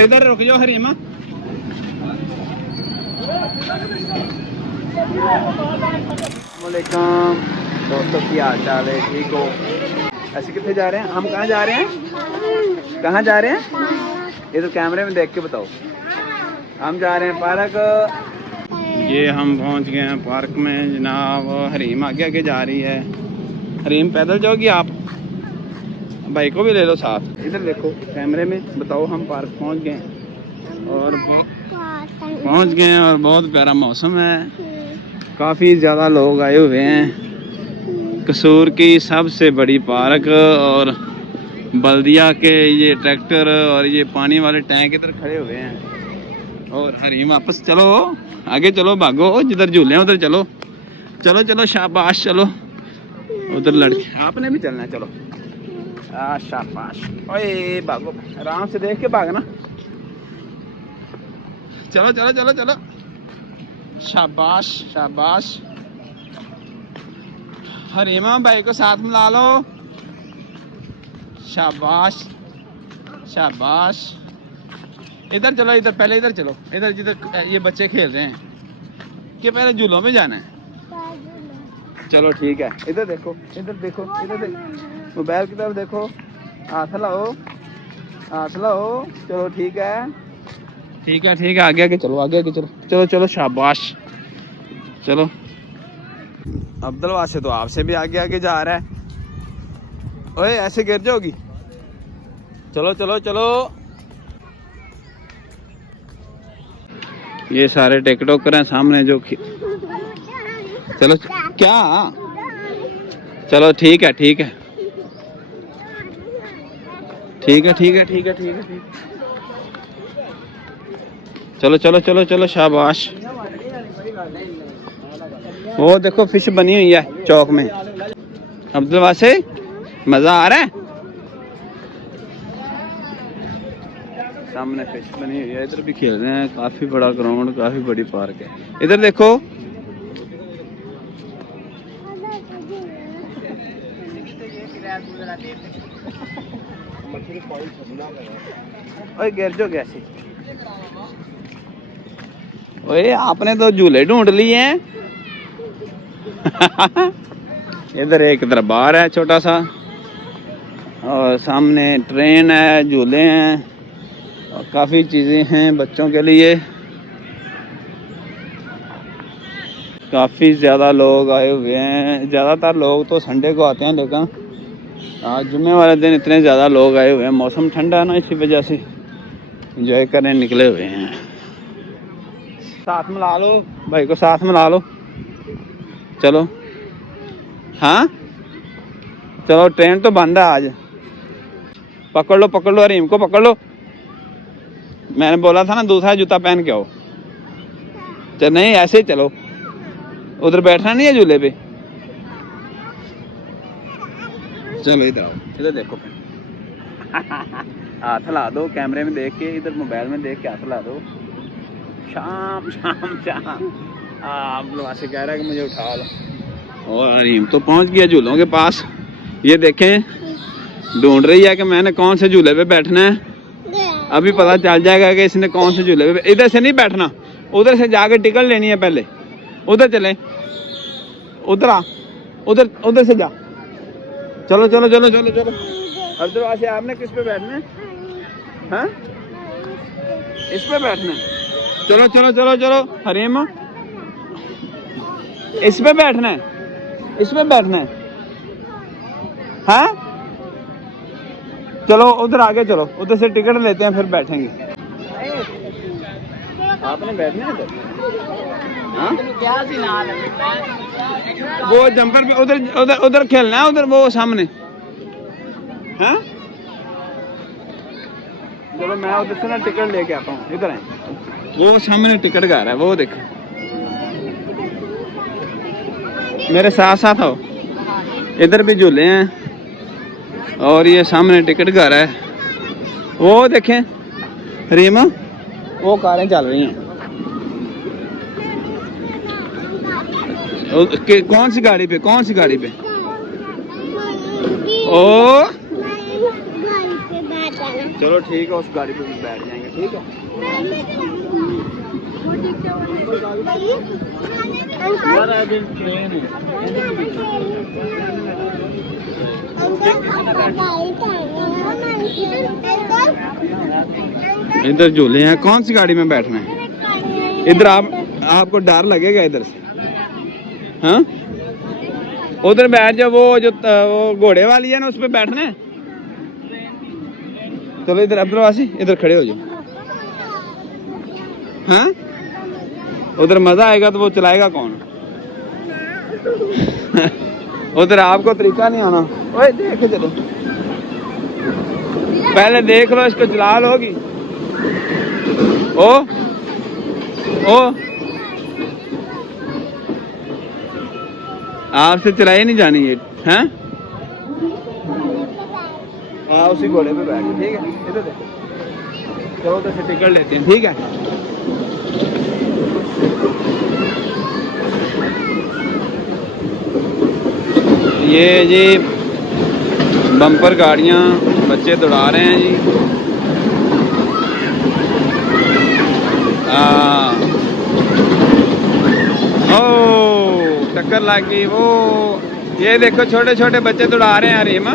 इधर रुक जाओ हरीमा। वालेकुम दोस्तों, की हाल चाल है? ठीक हो? ऐसे कितने जा रहे हैं हम? कहाँ जा रहे हैं? कहाँ जा रहे हैं? इधर कैमरे में देख के बताओ। हम जा रहे हैं पार्क। ये हम पहुंच गए हैं पार्क में जनाब। हरीम आगे आगे जा रही है। हरीम पैदल जाओगी आप? भाई को भी ले लो साथ। इधर देखो कैमरे में बताओ। हम पार्क पहुंच गए और बहुत प्यारा मौसम है। काफ़ी ज़्यादा लोग आए हुए हैं। कसूर की सबसे बड़ी पार्क और बल्दिया के ये ट्रैक्टर और ये पानी वाले टैंक इधर खड़े हुए हैं। और हरीम वापस चलो, आगे चलो, भागो, जिधर झूले हैं उधर चलो। चलो चलो शाबाश, चलो उधर लड़के। आपने भी चलना है, चलो। शाबाश, ओए भागो, आराम से देख के भागना। चलो चलो चलो चलो, शाबाश शाबाश। हरीमा भाई को साथ मिला लो। शाबाश शाबाश। इधर चलो, इधर पहले इधर चलो, इधर जिधर ये बच्चे खेल रहे हैं। कि पहले झूलों में जाना है? चलो ठीक है। इधर देखो, इधर देखो, इधर देखो, मोबाइल की तरफ देखो। हाथ लाओ, हाथ लाओ। चलो ठीक है, ठीक है, ठीक है। आगे आगे चलो, आगे आगे चलो, चलो चलो शाबाश। चलो अब्दुल वासे तो आपसे भी आगे आगे जा रहा है। ओए ऐसे गिर जाओगी। चलो चलो चलो। ये सारे टिकटॉकर हैं सामने जो चलो क्या? चलो ठीक है, ठीक है, ठीक है, ठीक है, ठीक है, ठीक है, ठीक। चलो चलो चलो चलो शाबाश। वो देखो फिश बनी हुई है चौक में। अब्दुल वासे मजा आ रहा है? सामने फिश बनी हुई है, इधर भी खेल रहे हैं। काफी बड़ा ग्राउंड, काफी बड़ी पार्क है। इधर देखो, ओए गिर जो कैसे? ओए आपने तो झूले ढूंढ लिए हैं। इधर एक दरबार है छोटा सा और सामने ट्रेन है, झूले हैं और काफ़ी चीज़ें हैं बच्चों के लिए। काफ़ी ज़्यादा लोग आए हुए हैं। ज़्यादातर लोग तो संडे को आते हैं, लेकिन आज जुम्मे वाले दिन इतने ज़्यादा लोग आए हुए हैं। मौसम ठंडा है ना, इसी वजह से एंजॉय करने निकले हुए हैं। साथ मिला लो भाई को, साथ मिला लो। चलो हाँ चलो, ट्रेन तो बंद है आज। पकड़ लो, पकड़ लो, हरीम को पकड़ लो। मैंने बोला था ना दूसरा जूता पहन के आओ। चल नहीं, ऐसे ही चलो। उधर बैठना नहीं है झूले पे। चलो इधर आओ, इधर देखो। हाथ ला दो कैमरे में देख के, इधर मोबाइल में देख के हाथ ला दो। शाम शाम शाम। आप लोग ऐसे कह रहा है कि मुझे उठा लो। और हरीम तो पहुंच गया झूलों के पास। ये देखें, ढूंढ रही है कि मैंने कौन से झूले पे बैठना है। अभी पता चल जाएगा कि इसने कौन से झूले पे। इधर से नहीं बैठना, उधर से जाके टिकट लेनी है पहले। उधर चलें, उधर आ, उधर उधर से जा। चलो चलो चलो चलो चलो। अब्दुल वासे आपने किस पे बैठना है? हाँ इस पे बैठना है। चलो चलो चलो चलो हरीम, इस पे बैठना है, इस पे बैठना है। हाँ चलो उधर आगे चलो, उधर से टिकट लेते हैं फिर बैठेंगे। आपने बैठना है इधर? हाँ वो जंपर पे उधर उधर उधर खेलना है, उधर वो सामने। हाँ चलो मैं उधर से ना टिकट लेके आता हूँ। इधर है वो सामने टिकट घर है, वो देखो। मेरे साथ साथ आओ। इधर भी झूले हैं और ये सामने टिकट घर है। वो देखें रीमा, वो कारें चल रही हैं। कौन सी गाड़ी पे, कौन सी गाड़ी पे? ओ चलो ठीक है, उस गाड़ी पे भी बैठ जाएंगे, ठीक है। ट्रेन है। इधर झूले हैं, कौन सी गाड़ी में बैठना है? इधर आपको डर लगेगा इधर से, हाँ? उधर बैठ जाओ, वो जो वो घोड़े वाली है ना, उस पर बैठना है। चलो इधर अब्दुलवासी, इधर खड़े हो जाओ, हाँ? उधर मजा आएगा तो वो चलाएगा कौन? उधर आपको तरीका नहीं आना। ओए देख चलो, पहले देख लो, इसको चला लोगी। ओ आपसे चलाई नहीं जानी है, हैं? हाँ उसी घोड़े पे बैठ, ठीक है। इधर देखो, चलो उधर से टिकट लेते हैं, ठीक है। ये जी बम्पर गाड़ियाँ बच्चे दौड़ा रहे हैं जी। ओ टक्कर लग गई। वो ये देखो, छोटे छोटे बच्चे दौड़ा रहे हैं रीमा।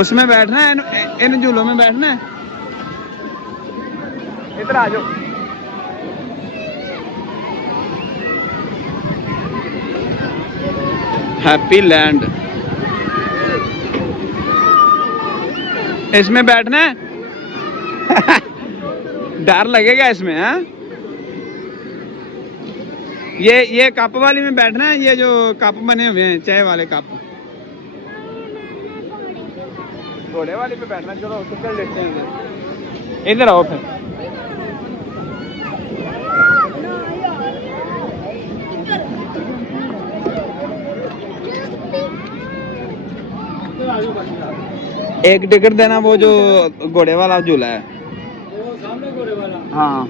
उसमें बैठना है, इन झूलों में बैठना है। इधर आ जाओ। हैप्पी लैंड, इसमें बैठना है। डर लगेगा इसमें, हाँ? ये कप वाली में बैठना है, ये जो कप बने हुए हैं, चाय वाले कप। घोड़े वाली पे बैठना। चलो टिकट लेते हैं, इधर आओ फिर। एक टिकट देना, वो जो घोड़े वाला झूला है, वो सामने घोड़े वाला। हाँ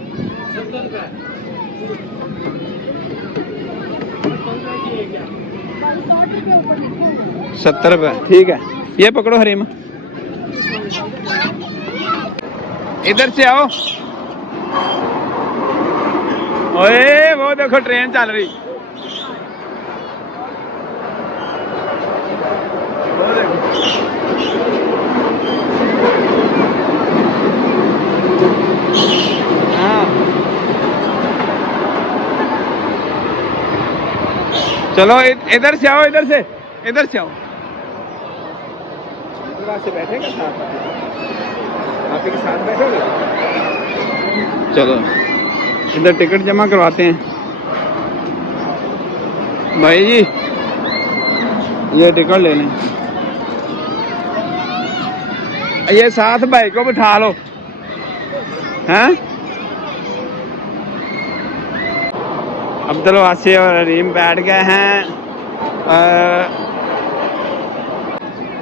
70 रुपये, ठीक है। ये पकड़ो हरीमा, इधर से आओ। ओए वो देखो ट्रेन चल रही, वो देखो। हाँ चलो इधर से आओ, इधर से, इधर से आओ। से बैठेगा साथ, आप के साथ बैठोगे। चलो इधर टिकट जमा करवाते हैं भाई जी, ये टिकट ले लें। ये साथ भाई को बिठा लो, हैं? अब्दुलवासी और रीम बैठ गए हैं,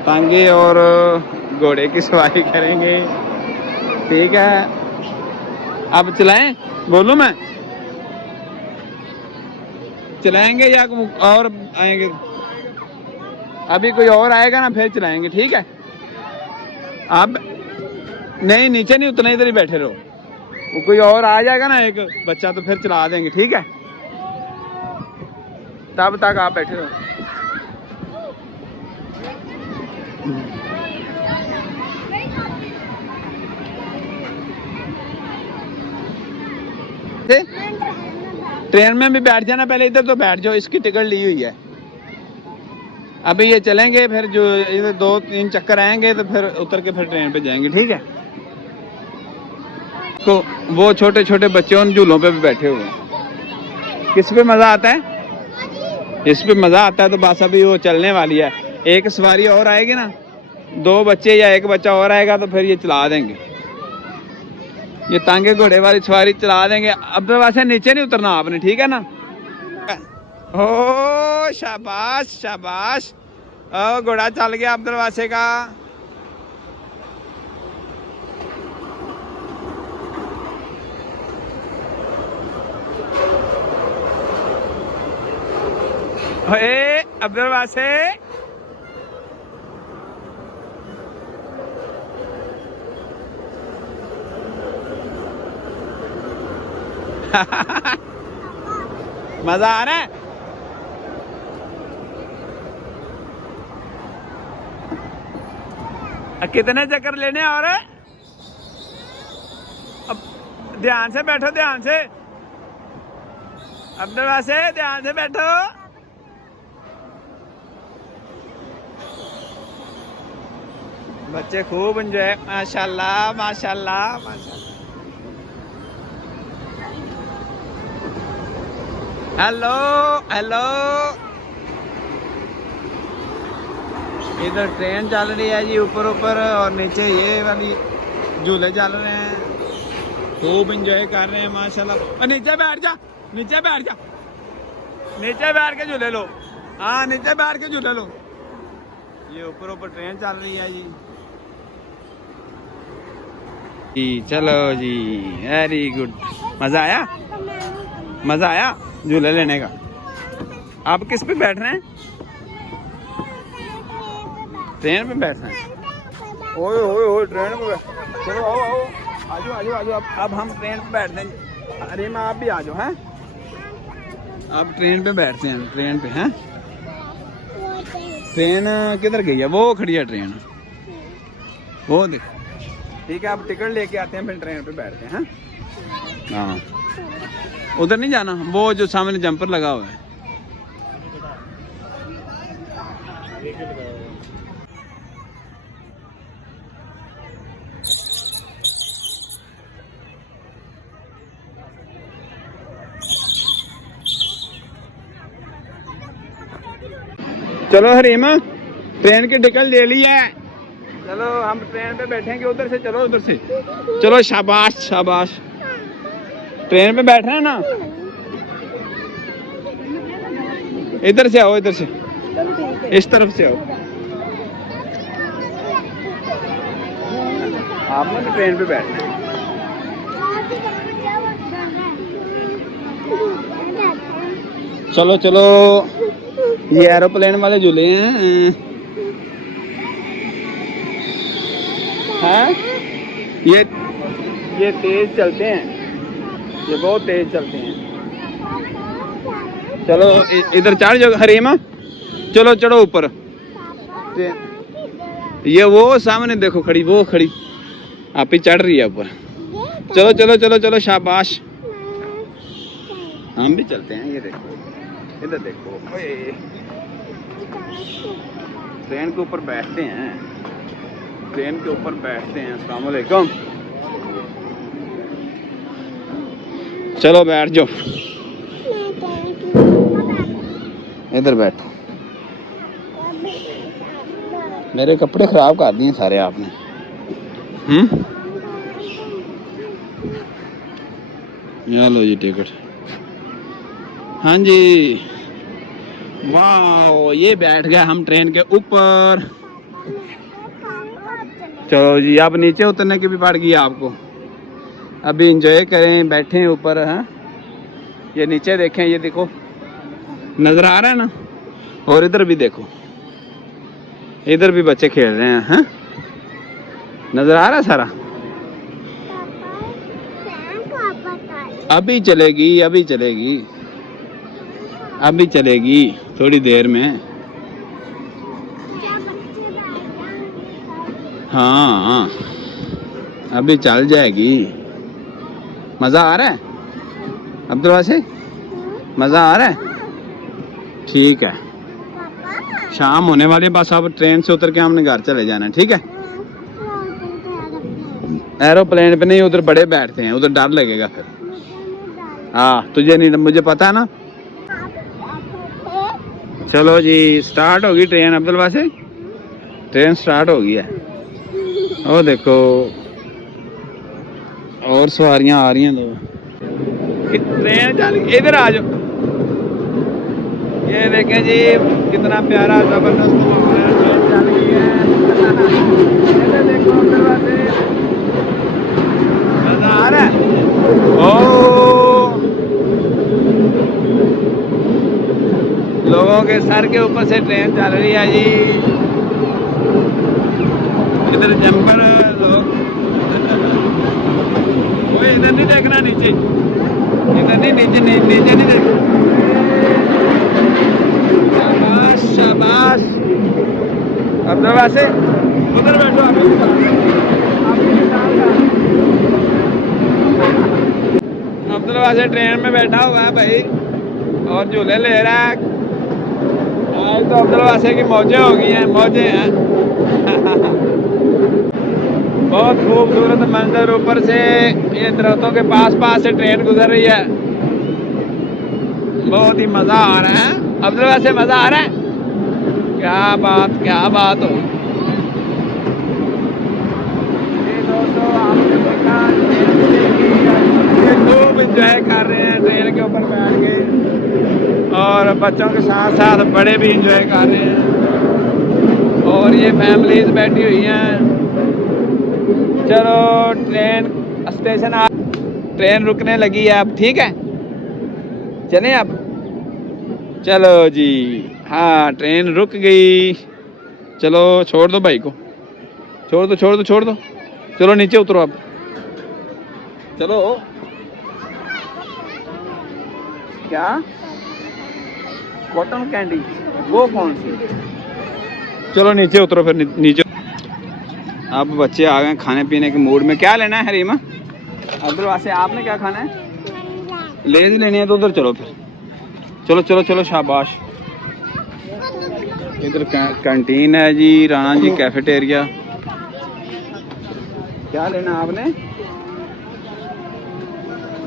टांगे और घोड़े की सवारी करेंगे, ठीक है। अब चलाएं, बोलूं मैं? चलाएंगे या और आएंगे? अभी कोई और आएगा ना, फिर चलाएंगे, ठीक है। अब नहीं, नीचे नहीं उतना, इधर ही बैठे रहो। वो कोई और आ जाएगा ना, एक बच्चा, तो फिर चला देंगे, ठीक है। तब तक आप बैठे रहो। ट्रेन में भी बैठ जाना, पहले इधर तो बैठ जाओ, इसकी टिकट ली हुई है। अभी ये चलेंगे, फिर जो इधर 2-3 चक्कर आएंगे तो फिर उतर के फिर ट्रेन पे जाएंगे, ठीक है। तो वो छोटे छोटे बच्चे उन झूलों पे भी बैठे हुए हैं। किस पे मजा आता है? इस पे मजा आता है। तो बस अभी वो चलने वाली है, एक सवारी और आएगी ना, 2 बच्चे या 1 बच्चा और आएगा तो फिर ये चला देंगे, ये तांगे घोड़े वाली सवारी चला देंगे। अब तो वैसे नीचे नहीं उतरना आपने, ठीक है ना? ओ शाबाश शाबाश, ओ घोड़ा चल गया अब्दुल वासे का। ओए अब्दुल वासे मजा आ रहा है। कितने चक्कर लेने और अब ध्यान से बैठो, ध्यान से अब्दुल वासे, ध्यान से बैठो। बच्चे खूब एंजॉय, माशाल्लाह माशाल्लाह माशाल्लाह। हेलो हेलो, इधर ट्रेन चल रही है जी ऊपर ऊपर, और नीचे ये वाली झूले चल रहे हैं, खूब एंजॉय कर रहे हैं माशाल्लाह। और नीचे बैठ जा, नीचे बैठ जा, नीचे बैठ के झूले लो। हाँ नीचे बैठ के झूले लो। ये ऊपर ऊपर ट्रेन चल रही है जी। चलो जी, वेरी गुड। मजा आया, मजा आया झूले लेने का। आप किस पे बैठ रहे हैं? ट्रेन पे बैठ रहे हैं। ओए ओए ओए ट्रेन पे। चलो आओ आओ, आजो आजो आजो। अब हम ट्रेन पे बैठते हैं। अरे माँ आप भी आ जाओ। हैं अब ट्रेन पे बैठते हैं, ट्रेन पे हैं। ट्रेन किधर गई है? वो खड़ी है ट्रेन, वो देख। ठीक है, आप टिकट लेके आते हैं, फिर ट्रेन पे बैठते हैं। हाँ उधर नहीं जाना, वो जो सामने जंपर लगा हुआ है। चलो हरीमा, ट्रेन की टिकट ले ली है। चलो हम ट्रेन पे बैठेंगे उधर से। चलो उधर से चलो, शाबाश शाबाश। ट्रेन पे बैठ रहे हैं ना, इधर से आओ, इधर से, इस तरफ से आओ। आपने तो ट्रेन पे बैठना है। चलो चलो, ये एरोप्लेन वाले झूले हैं। ये तेज चलते हैं, ये बहुत तेज चलते हैं। चलो इधर चढ़ जाओ हरीमा, चलो चढ़ो ऊपर। ये वो सामने देखो खड़ी, वो खड़ी आप ही चढ़ रही है ऊपर। चलो चलो चलो चलो, शाबाश। हम भी चलते हैं। ये देखो, इधर देखो, ट्रेन के ऊपर बैठते हैं, ट्रेन के ऊपर बैठते हैं। अस्सलाम वालेकुम। चलो बैठ जाओ, इधर बैठो। मेरे कपड़े खराब कर दिए सारे आपने। ये लो जी टिकट। हाँ जी, वाह, ये बैठ गए हम ट्रेन के ऊपर। चलो जी, अब नीचे उतरने की भी पड़ गई आपको। अभी एंजॉय करें, बैठे हैं ऊपर। हैं ये नीचे देखें, ये देखो नजर आ रहा है ना। और इधर भी देखो, इधर भी बच्चे खेल रहे हैं। हैं नजर आ रहा है सारा। अभी चलेगी, अभी चलेगी, अभी चलेगी थोड़ी देर में। हाँ अभी चल जाएगी। मजा आ रहा है अब्दुल वासे? मजा आ रहा है? ठीक है, शाम होने वाली, बस अब ट्रेन से उतर के हमने घर चले जाना है। ठीक है, एरोप्लेन पे नहीं, उधर बड़े बैठते हैं, उधर डर लगेगा फिर। हाँ तुझे नहीं, मुझे पता है ना। चलो जी, स्टार्ट होगी ट्रेन अब्दुल वासे, ट्रेन स्टार्ट हो गई है। ओ देखो, और सवारियां आ रही हैं। दो ट्रेन चल, इधर आ जाओ। ये देखें जी, कितना प्यारा जबरदस्त ट्रेन चल गई है। इधर देखो अब्दुल वासे, मजा आ रहा है। ओ लोगों लोगों के सर के ऊपर से ट्रेन चल रही है जी। इधर जंपर लोग, वो इधर नहीं देखना, नीचे इधर नहीं, नीचे नीचे नहीं देखना। शाबाश शाबाश। अब्दुल वासे उधर बैठो आप। अब्दुल वासे ट्रेन में बैठा हुआ है भाई और झूले ले रहा है। आज तो अब्दुल वासे की मौजें हो गई हैं, मौजें हैं। बहुत खूबसूरत मंजर, ऊपर से ये दरख्तों के पास से ट्रेन गुजर रही है। बहुत ही मजा आ रहा है। अब्दुल वासे मजा आ रहा है। क्या बात हो। दोस्तों आपने देखा खूब इंजॉय कर रहे हैं ट्रेन के ऊपर बैठ के, और बच्चों के साथ साथ बड़े भी इंजॉय कर रहे हैं, और ये फैमिलीज बैठी हुई हैं। चलो ट्रेन स्टेशन आ, ट्रेन रुकने लगी है अब, ठीक है चलें अब। चलो जी, हाँ ट्रेन रुक गई। चलो छोड़ दो भाई को, छोड़ दो। चलो नीचे उतरो अब, चलो। क्या कॉटन कैंडी, वो कौन सी? चलो नीचे उतरो फिर, नीचे। अब बच्चे आ गए खाने पीने के मूड में। क्या लेना है हरीमा? अब्दुल वासे आपने क्या खाना है? लेज़ लेनी है तो उधर चलो फिर। चलो शाबाश। इधर कैंटीन है जी, राणा जी कैफेटेरिया। क्या लेना आपने?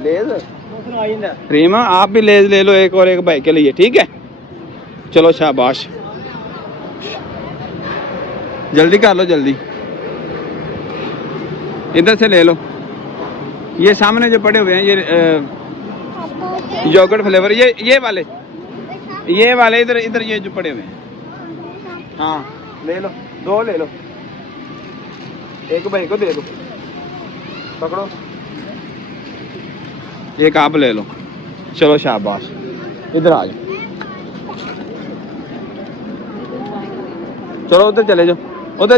लेज़? रीमा आप भी लेज़ ले लो, एक और एक भाई के लिए, ठीक है। चलो शाबाश, जल्दी कर लो जल्दी। इधर से ले लो, ये सामने जो पड़े हुए हैं ये योगर्ट फ्लेवर, ये वाले इधर ये जो पड़े हुए हैं। हाँ ले लो, 2 ले लो, एक भाई को दे दो, पकड़ो, एक आप ले लो। चलो शाबाश, इधर आ जाओ। चलो उधर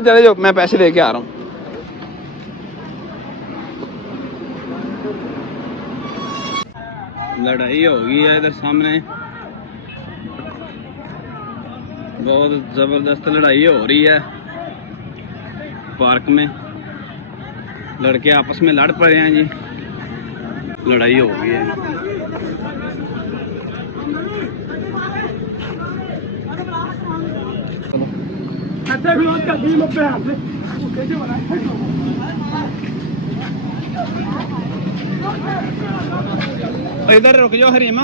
चले जाओ, मैं पैसे लेके आ रहा हूँ। लड़ाई हो गई है इधर सामने, बहुत जबरदस्त लड़ाई हो रही है पार्क में। लड़के आपस में लड़ पड़े हैं जी, लड़ाई हो गई है। इधर रुक जाओ हरीमा।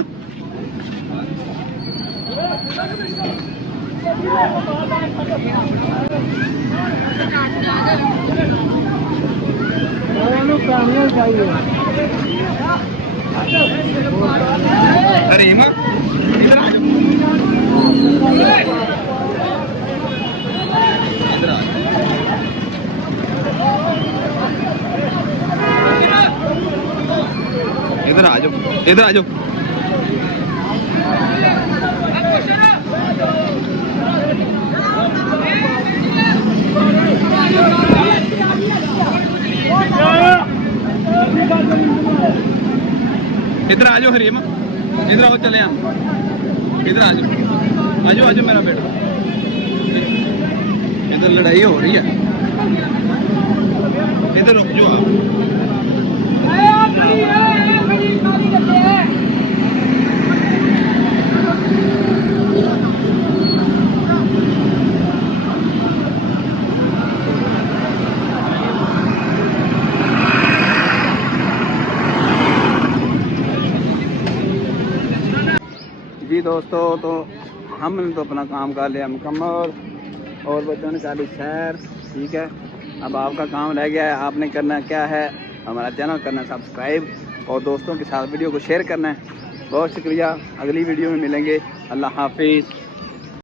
हरीमा इधर आ जाओ, इधर आ जाओ। इधर आ जाओ। इधर आ जाओ हरीमा, इधर आओ, चले हम, इधर आ जाओ मेरा बेटा। इधर लड़ाई हो रही है, इधर रुक जाओ आप। जी दोस्तों, तो हमने तो अपना काम कर लिया मुकम्मल, और बच्चों ने कर ली सैर, ठीक है। अब आपका काम रह गया है, आपने करना क्या है, हमारा चैनल करना है सब्सक्राइब, और दोस्तों के साथ वीडियो को शेयर करना है। बहुत शुक्रिया, अगली वीडियो में मिलेंगे। अल्लाह हाफिज़।